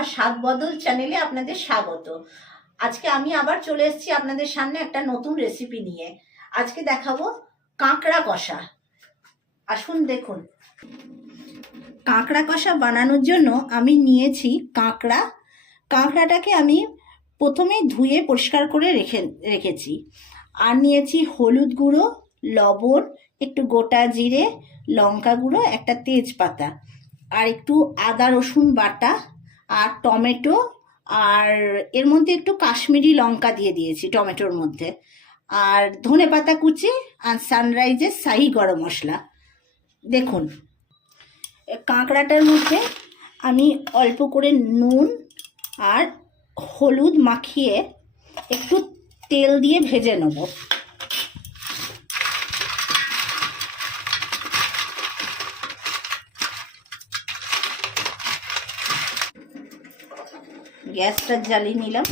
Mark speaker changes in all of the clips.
Speaker 1: আমার স্বাদ বদল চ্যানেলে আপনাদের স্বাগত। আজকে আমি আবার চলে এসেছি আপনাদের সামনে একটা নতুন রেসিপি নিয়ে। আজকে দেখাবো কাঁকড়া কষা। আসুন দেখুন। কাঁকড়া কষা বানানোর জন্য আমি নিয়েছি কাঁকড়া। কাঁকড়াটাকে আমি প্রথমে ধুয়ে পরিষ্কার করে রেখে, রেখেছি। আর নিয়েছি হলুদ গুঁড়ো, লবণ, একটু গোটা জিরে, লঙ্কা গুঁড়ো, একটা তেজপাতা। আর একটু আদা রসুন বাটা আর টমেটো আর এর মধ্যে একটু কাশ্মীরি লঙ্কা দিয়ে দিয়েছি টমেটোর মধ্যে। আর ধনে পাতা কুচি আর সানরাইজের শাহি গরম মশলা। দেখুন, কাঁকড়াটার মধ্যে আমি অল্প করে নুন আর হলুদ মাখিয়ে একটু তেল দিয়ে ভেজে নেব। গ্যাসটা জ্বালিয়ে নিলাম।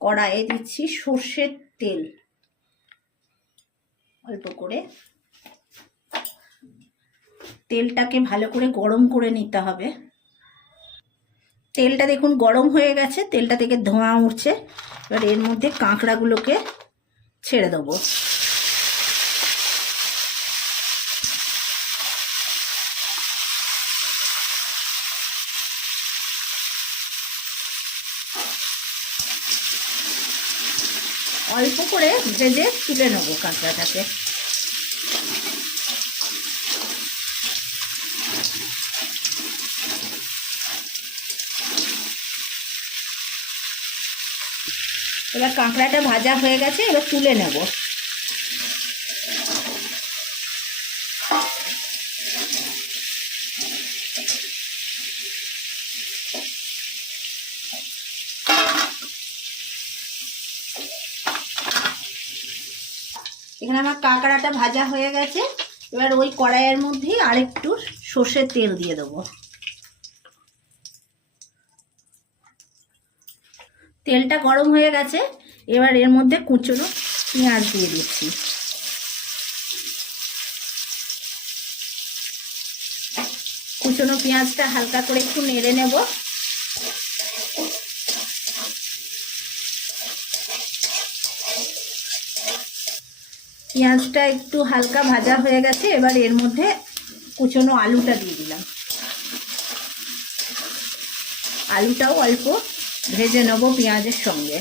Speaker 1: কড়াইয়ে দিচ্ছি সর্ষের তেল। অল্প করে। তেলটাকে ভালো করে গরম করে নিতে হবে। তেলটা দেখুন গরম হয়ে গেছে, তেলটা থেকে ধোঁয়া উঠছে। এবার এর মধ্যে কাঁকড়াগুলোকে ছেড়ে দেবো। অল্প করে ভেজে তুলে নেব কাঁকড়াটাকে। এবার কাঁকড়াটা ভাজা হয়ে গেছে এবার তুলে নেব। এখানে আমার কাঁকড়াটা ভাজা হয়ে গেছে। এবার ওই কড়াইয়ের মধ্যেই আরেকটু সর্ষের তেল দিয়ে দেবো। তেলটা গরম হয়ে গেছে, এবার এর মধ্যে কুচনো পেঁয়াজ দিয়ে দিচ্ছি। কুচনো পেঁয়াজটা হালকা করে একটু নেড়ে নেব। পেঁয়াজটা একটু হালকা ভাজা হয়ে গেছে, এবার এর মধ্যে কুচনো আলুটা দিয়ে দিলাম। আলুটাও অল্প ভেজে নেব পেঁয়াজের সঙ্গে।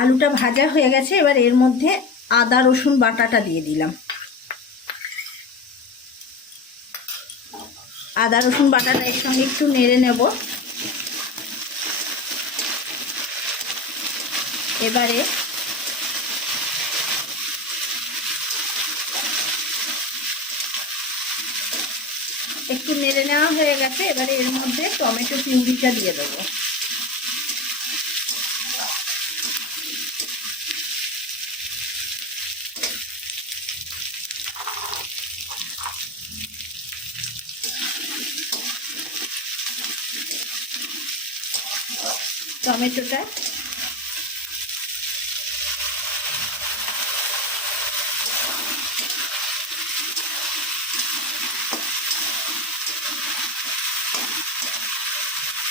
Speaker 1: আলুটা ভাজা হয়ে গেছে, এবার এর মধ্যে আদা, রসুন বাটাটা দিয়ে দিলাম। আদা, রসুন বাটাটা এর সঙ্গে একটু নেড়ে নেব। এবারে একটু নেড়ে নেওয়া হয়ে গেছে এবারে এর মধ্যে টমেটো পিউরিটা দিয়ে দেবো। টমেটোটা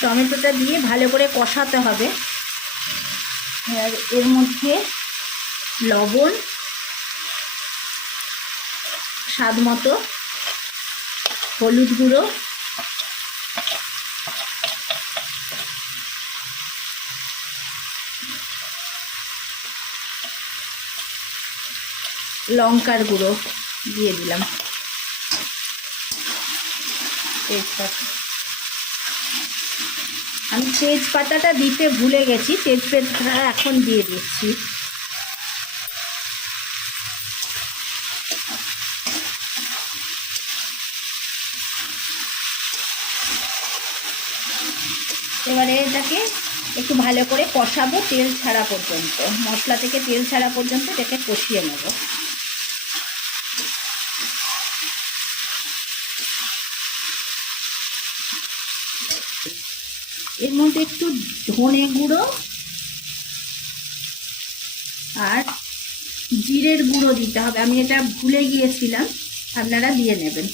Speaker 1: টমেটোটা দিয়ে ভালো করে কষাতে হবে। আর এর মধ্যে লবণ, স্বাদ মতো হলুদ গুঁড়ো, লঙ্কার গুঁড়ো দিয়ে দিলাম। তেজপাতা আমি তেজপাতাটা দিতে ভুলে গেছি, তেজপাতাটা এখন দিয়ে দিচ্ছি। এবারে এটাকে একটু ভালো করে কষাবো তেল ছাড়া পর্যন্ত। মশলা থেকে তেল ছাড়া পর্যন্ত এটাকে কষিয়ে নেব। এর মধ্যে একটু ধনে গুঁড়ো আর জিরের গুঁড়ো দিতে হবে। আমি এটা ভুলে গিয়েছিলাম, আপনারা দিয়ে নেবেন।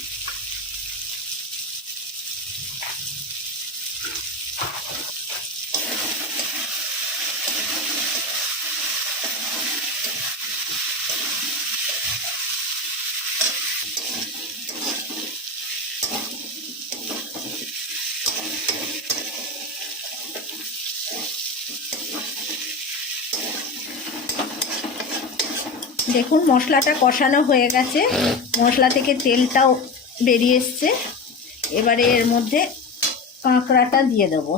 Speaker 1: দেখুন, মশলাটা কষানো হয়ে গেছে। মশলা থেকে তেলটাও বেরিয়ে এসছে। এবারে এর মধ্যে কাঁকড়াটা দিয়ে দেবো।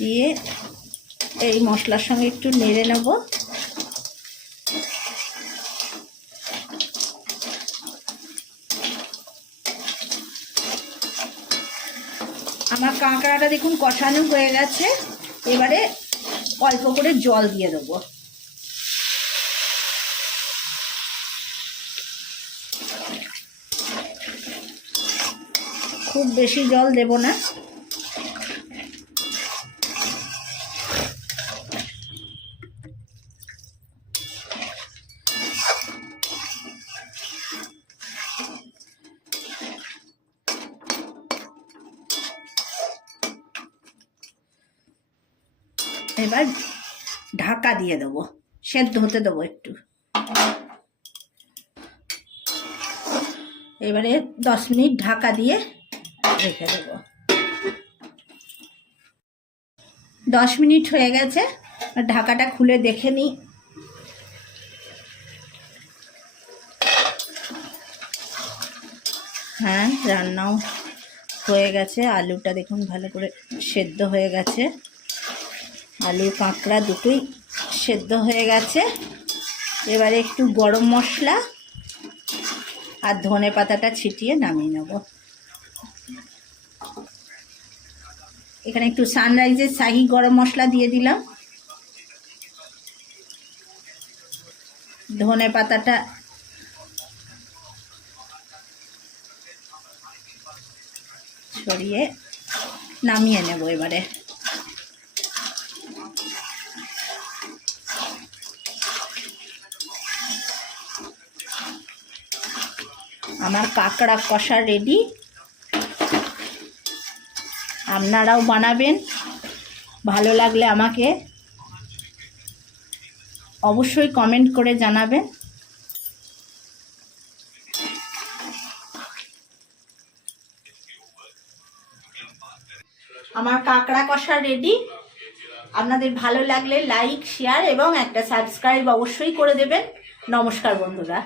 Speaker 1: দিয়ে এই মশলার সঙ্গে একটু নেড়ে নেব। আমার কাঁকড়াটা দেখুন কষানো হয়ে গেছে। এবারে অল্প করে জল দিয়ে দেবো। খুব বেশি জল দেব না। এবার ঢাকা দিয়ে দেবো, সেদ্ধ হতে দেবো একটু। এবারে দশ মিনিট ঢাকা দিয়ে রেখে দেবো। দশ মিনিট হয়ে গেছে ঢাকাটা খুলে দেখে নিই। হ্যাঁ রান্নাও হয়ে গেছে, আলুটা দেখুন ভালো করে সেদ্ধ হয়ে গেছে। আলু, কাঁকড়া দুটোই সেদ্ধ হয়ে গেছে। এবারে একটু গরম মশলা আর ধনে পাতাটা ছিটিয়ে নামিয়ে নেব। এখানে একটু সানরাইজের শাহি গরম মশলা দিয়ে দিলাম। ধনে পাতাটা ছড়িয়ে নামিয়ে নেব এবারে। আমার কাঁকড়া কষা রেডি আপনারাও বানাবেন। ভালো লাগলে আমাকে অবশ্যই কমেন্ট করে জানাবেন। আমার কাঁকড়া কষা রেডি আপনাদের ভালো লাগলে লাইক শেয়ার এবং একটা সাবস্ক্রাইব অবশ্যই করে দেবেন। নমস্কার বন্ধুরা।